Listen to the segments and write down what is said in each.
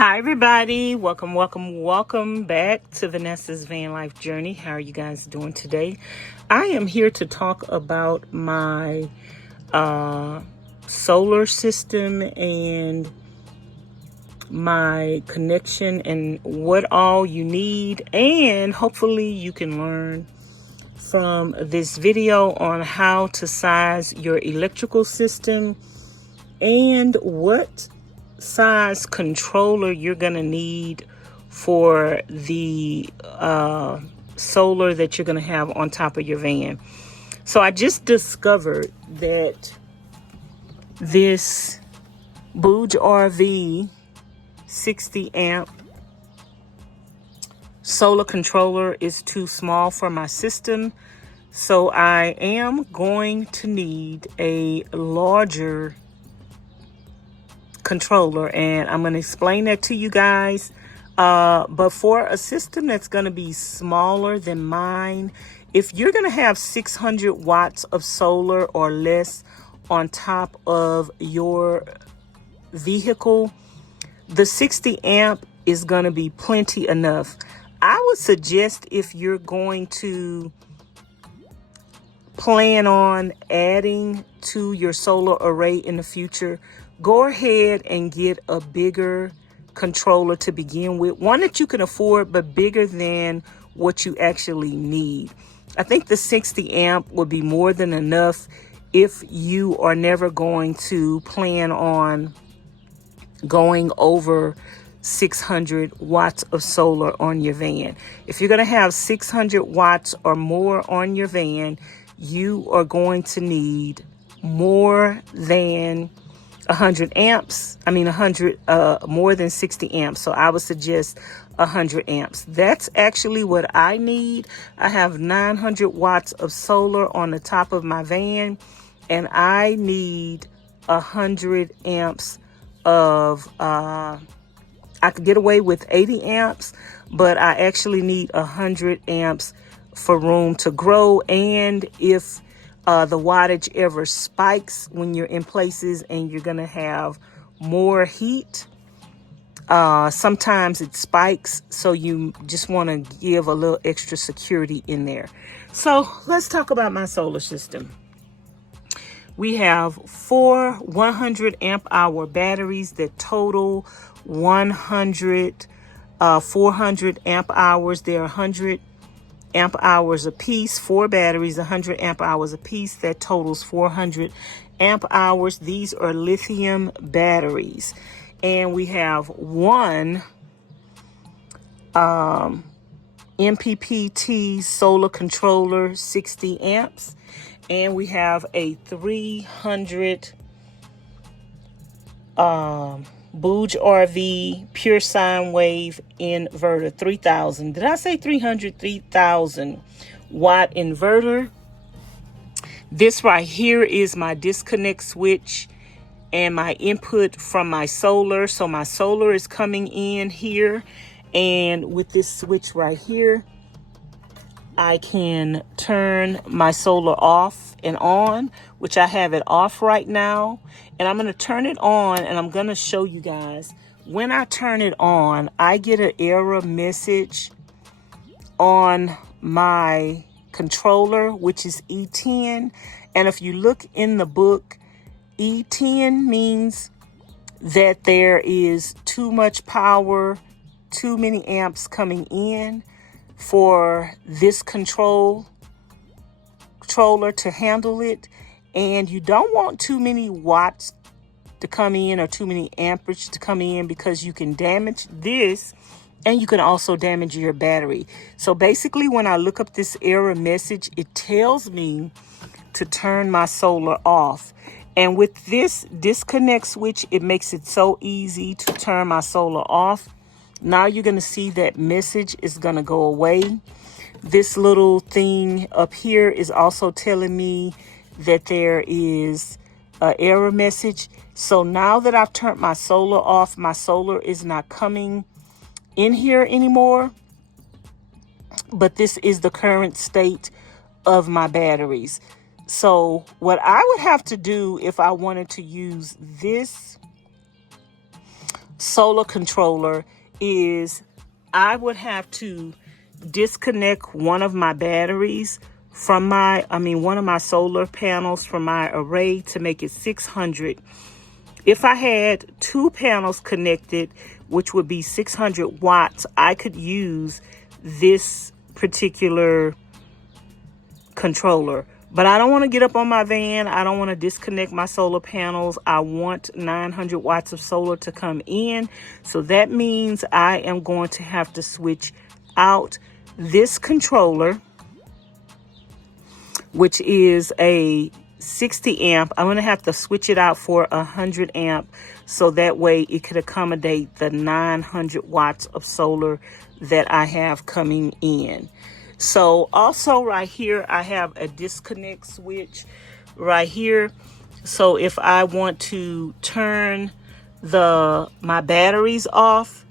Hi everybody, welcome back to Vanessa's van life journey. How are you guys doing today? I am here to talk about my solar system and my connection and what all you need, and hopefully you can learn from this video on how to size your electrical system and what size controller you're gonna need for the solar that you're gonna have on top of your van. So I just discovered that this BougeRV 60 amp solar controller is too small for my system, so I am going to need a larger controller, and I'm going to explain that to you guys. But for a system that's going to be smaller than mine, if you're going to have 600 watts of solar or less on top of your vehicle, the 60 amp is going to be plenty enough. I would suggest, if you're going to plan on adding to your solar array in the future, go ahead and get a bigger controller to begin with. One that you can afford, but bigger than what you actually need. I think the 60 amp would be more than enough if you are never going to plan on going over 600 watts of solar on your van. If you're going to have 600 watts or more on your van, you are going to need more than 100 amps. I mean, more than 60 amps. So I would suggest 100 amps. That's actually what I need. I have 900 watts of solar on the top of my van, and I need 100 amps of, I could get away with 80 amps, but I actually need 100 amps for room to grow. And if the wattage ever spikes when you're in places and you're going to have more heat, sometimes it spikes, so you just want to give a little extra security in there. So let's talk about my solar system. We have 4 100 amp hour batteries that total 400 amp hours. They're 100 amp hours a piece. 4 batteries, 100 amp hours a piece. That totals 400 amp hours. These are lithium batteries. And we have one MPPT solar controller, 60 amps. And we have a 300 BougeRV pure sine wave inverter, 3000. Did I say 300? 3000 watt inverter. This right here is my disconnect switch and my input from my solar. So my solar is coming in here, and with this switch right here, I can turn my solar off and on, which I have it off right now. And I'm going to turn it on, and I'm going to show you guys. When I turn it on, I get an error message on my controller, which is E10. And if you look in the book, E10 means that there is too much power, too many amps coming in for this controller to handle it. And you don't want too many watts to come in or too many amperage to come in, because you can damage this and you can also damage your battery. So basically, when I look up this error message, it tells me to turn my solar off. And with this disconnect switch, it makes it so easy to turn my solar off. Now you're going to see that message is going to go away. This little thing up here is also telling me that there is an error message. So now that I've turned my solar off, my solar is not coming in here anymore. But this is the current state of my batteries. So what I would have to do if I wanted to use this solar controller is I would have to disconnect one of my batteries from one of my solar panels from my array to make it 600. If I had 2 panels connected, which would be 600 watts, I could use this particular controller. But I don't want to get up on my van. I don't want to disconnect my solar panels. I want 900 watts of solar to come in. So that means I am going to have to switch out this controller, which is a 60 amp. I'm going to have to switch it out for 100 amp. So that way it could accommodate the 900 watts of solar that I have coming in. So also right here, I have a disconnect switch right here. So if I want to turn my batteries off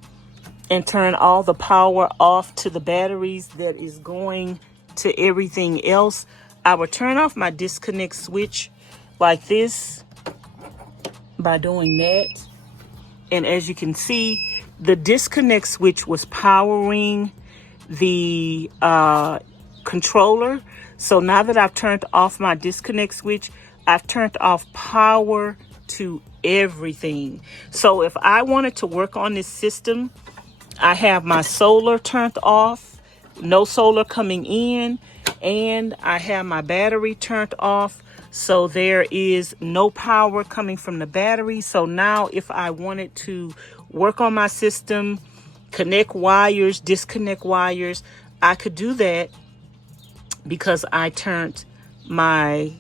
and turn all the power off to the batteries that is going to everything else, I would turn off my disconnect switch like this by doing that. And as you can see, the disconnect switch was powering the controller. So now that I've turned off my disconnect switch, I've turned off power to everything. So if I wanted to work on this system, I have my solar turned off, no solar coming in, and I have my battery turned off. So there is no power coming from the battery. So now if I wanted to work on my system, connect wires, disconnect wires, I could do that because I turned my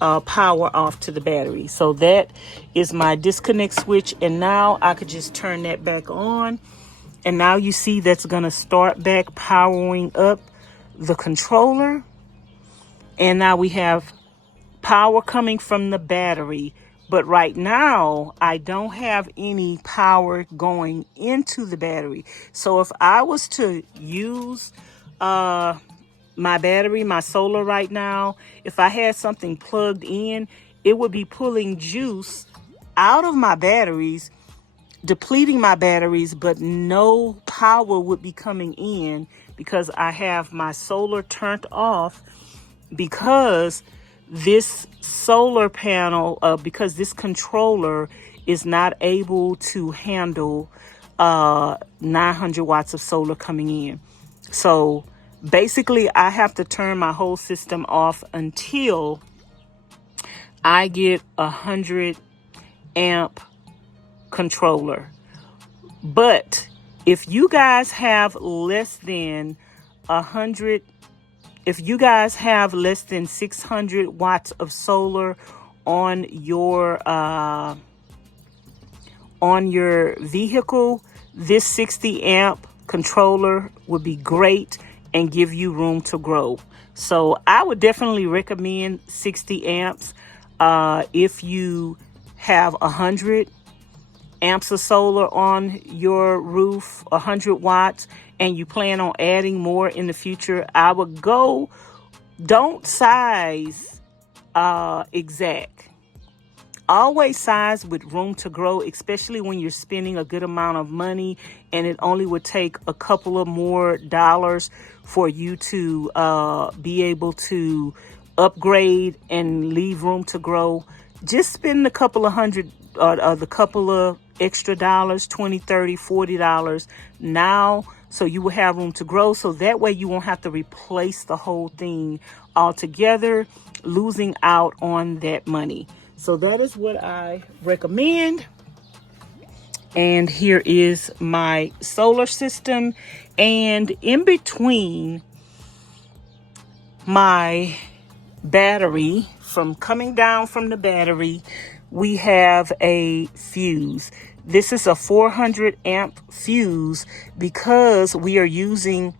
power off to the battery. So that is my disconnect switch, and now I could just turn that back on, and now you see that's going to start back powering up the controller. And now we have power coming from the battery. But right now, I don't have any power going into the battery. So if I was to use my battery, my solar right now, if I had something plugged in, it would be pulling juice out of my batteries, depleting my batteries, but no power would be coming in because I have my solar turned off, because this solar panel, because this controller is not able to handle 900 watts of solar coming in. So basically I have to turn my whole system off until I get 100 amp controller. But if you guys have less than 100, if you guys have less than 600 watts of solar on your vehicle, this 60 amp controller would be great and give you room to grow. So I would definitely recommend 60 amps. If you have 100 amps of solar on your roof, 100 watts, and you plan on adding more in the future, I would go, don't size exact. Always size with room to grow, especially when you're spending a good amount of money and it only would take a couple of more dollars for you to be able to upgrade and leave room to grow. Just spend a couple of hundred, the couple of extra dollars, $20, $30, $40 now, so you will have room to grow. So that way you won't have to replace the whole thing altogether, losing out on that money. So that is what I recommend. And here is my solar system. And in between my battery, from coming down from the battery, we have a fuse. This is a 400 amp fuse because we are using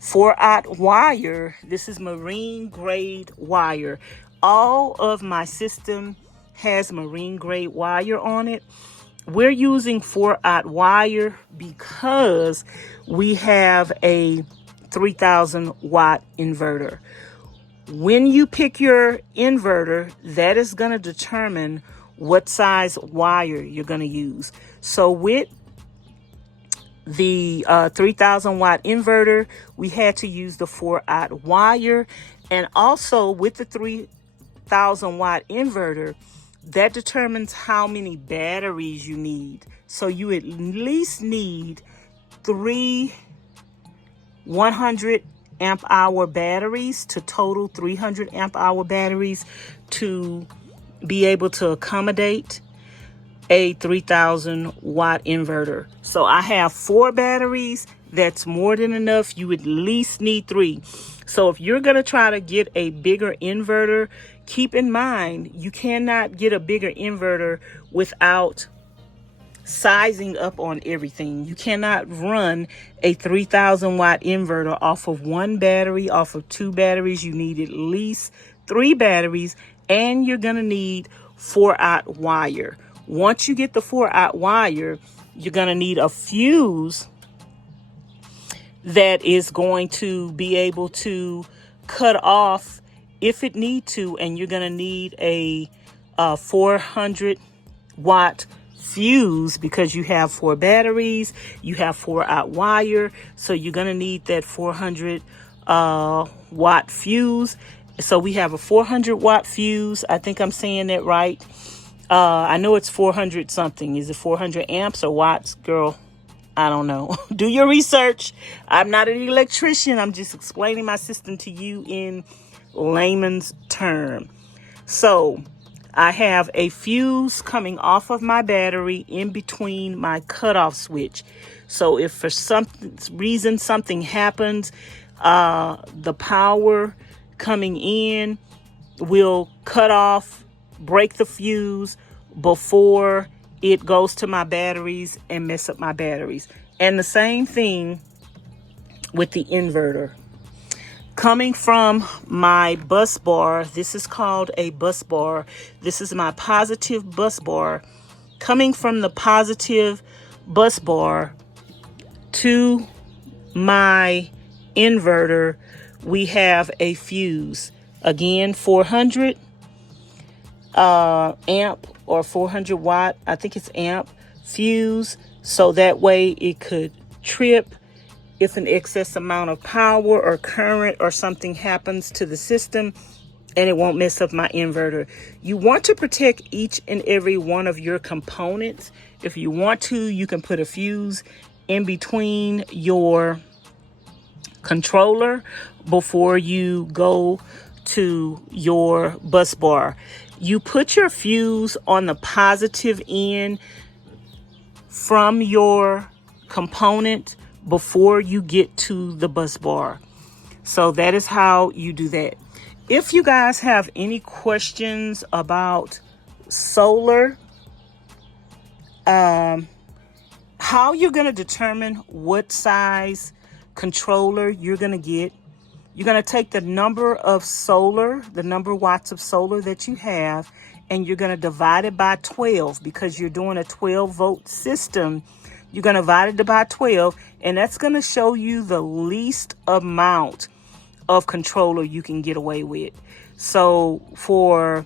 4/0 wire. This is marine grade wire. All of my system has marine grade wire on it. We're using 4/0 wire because we have a 3000 watt inverter. When you pick your inverter, that is going to determine what size wire you're going to use. So with the 3000 watt inverter, we had to use the 4-aught wire. And also with the 3000 watt inverter, that determines how many batteries you need. So you at least need 3 100 amp hour batteries to total 300 amp hour batteries to be able to accommodate a 3000 watt inverter. So I have 4 batteries. That's more than enough. You at least need 3. So if you're going to try to get a bigger inverter, keep in mind you cannot get a bigger inverter without sizing up on everything. You cannot run a 3000 watt inverter off of 1 battery, off of 2 batteries. You need at least 3 batteries, and you're going to need 4-aught wire. Once you get the 4-aught wire, you're going to need a fuse that is going to be able to cut off if it need to, and you're going to need a 400 watt fuse because you have 4 batteries, you have 4-aught wire, so you're going to need that 400 watt fuse. So we have a 400 watt fuse. I think I'm saying that right. I know it's 400 something. Is it 400 amps or watts, girl? I don't know. Do your research. I'm not an electrician. I'm just explaining my system to you in layman's term. So I have a fuse coming off of my battery in between my cutoff switch. So if for some reason something happens, the power coming in will cut off, break the fuse before it goes to my batteries and mess up my batteries. And the same thing with the inverter. Coming from my bus bar, this is called a bus bar. This is my positive bus bar. Coming from the positive bus bar to my inverter, we have a fuse. Again, 400 amp or 400 watt, I think it's amp fuse. So that way it could trip if an excess amount of power or current or something happens to the system, and it won't mess up my inverter. You want to protect each and every one of your components. If you want to, you can put a fuse in between your controller before you go to your bus bar. You put your fuse on the positive end from your component before you get to the bus bar. So that is how you do that. If you guys have any questions about solar, how you're going to determine what size controller you're going to get, you're going to take the number of solar, the number of watts of solar that you have, and you're going to divide it by 12 because you're doing a 12 volt system. You're going to divide it by 12, and that's going to show you the least amount of controller you can get away with. So for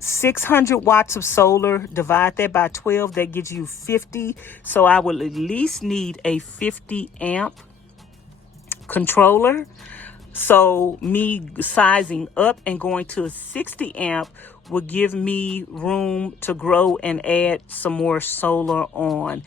600 watts of solar, divide that by 12, that gives you 50. So I will at least need a 50 amp controller. So me sizing up and going to a 60 amp will give me room to grow and add some more solar on.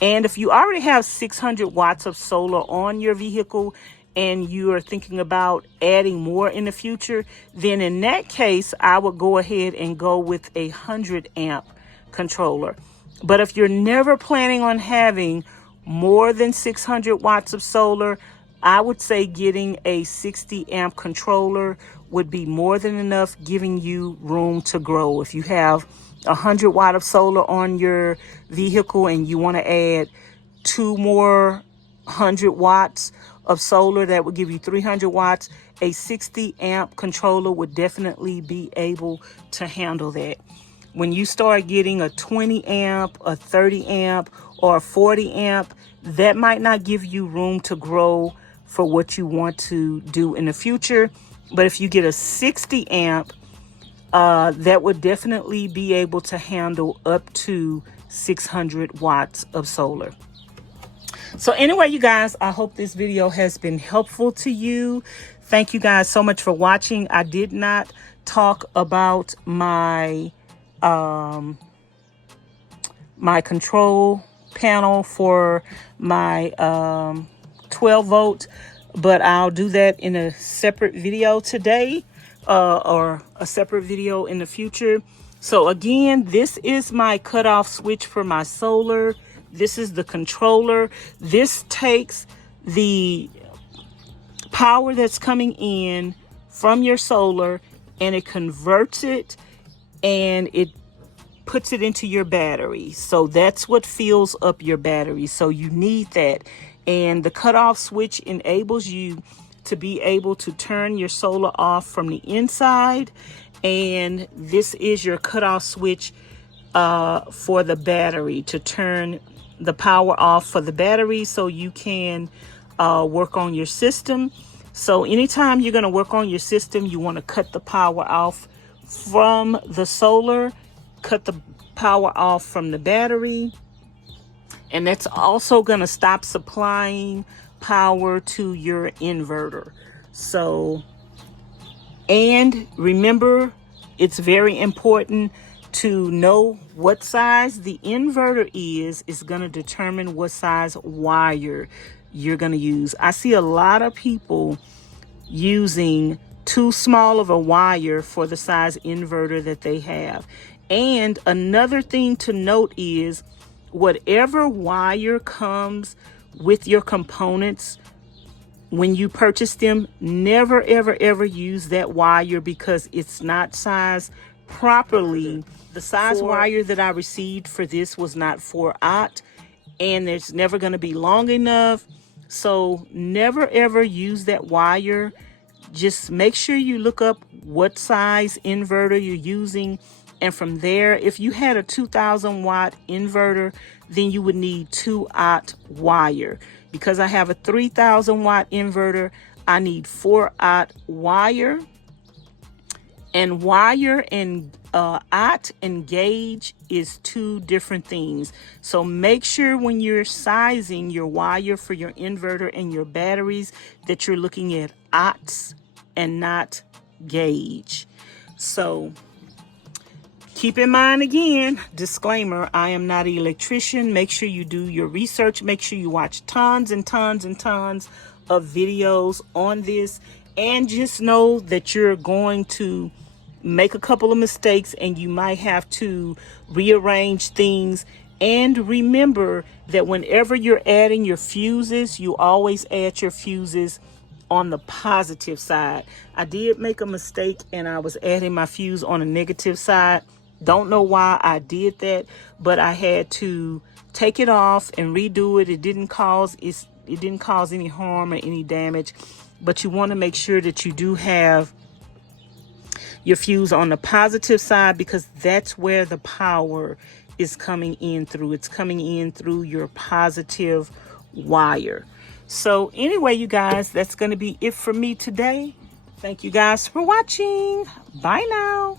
And if you already have 600 watts of solar on your vehicle and you are thinking about adding more in the future, then in that case, I would go ahead and go with a 100 amp controller. But if you're never planning on having more than 600 watts of solar, I would say getting a 60 amp controller would be more than enough, giving you room to grow. If you have 100 watt of solar on your vehicle and you want to add 2 more 100 watts of solar, that would give you 300 watts. A 60 amp controller would definitely be able to handle that. When you start getting a 20 amp, a 30 amp, or a 40 amp, that might not give you room to grow for what you want to do in the future. But if you get a 60 amp, that would definitely be able to handle up to 600 watts of solar. So anyway, you guys, I hope this video has been helpful to you. Thank you guys so much for watching. I did not talk about my my control panel for my 12 volt, but I'll do that in a separate video today, or a separate video in the future. So again, this is my cutoff switch for my solar. This is the controller. This takes the power that's coming in from your solar and it converts it and it puts it into your battery. So that's what fills up your battery. So you need that. And the cutoff switch enables you to be able to turn your solar off from the inside. And this is your cutoff switch for the battery, to turn the power off for the battery so you can work on your system. So anytime you're going to work on your system, you want to cut the power off from the solar, cut the power off from the battery, and that's also going to stop supplying power to your inverter. So, and remember, it's very important to know what size the inverter is going to determine what size wire you're going to use. I see a lot of people using too small of a wire for the size inverter that they have. And another thing to note is whatever wire comes with your components, when you purchase them, never, ever, ever use that wire because it's not sized properly. The size wire that I received for this was not 4/0, and it's never going to be long enough. So never ever use that wire. Just make sure you look up what size inverter you're using, and from there, if you had a 2000 watt inverter, then you would need 2/0 wire. Because I have a 3000 watt inverter, I need 4/0 wire. And wire and aught and gauge is two different things. So make sure when you're sizing your wire for your inverter and your batteries that you're looking at aughts and not gauge. So keep in mind, again, disclaimer, I am not an electrician. Make sure you do your research. Make sure you watch tons and tons and tons of videos on this. And just know that you're going to make a couple of mistakes and you might have to rearrange things. And remember that whenever you're adding your fuses, you always add your fuses on the positive side. I did make a mistake and I was adding my fuse on the negative side. Don't know why I did that, but I had to take it off and redo it. It didn't cause any harm or any damage, but you want to make sure that you do have your fuse on the positive side because that's where the power is coming in through. It's coming in through your positive wire. So anyway, you guys, that's going to be it for me today. Thank you guys for watching. Bye now.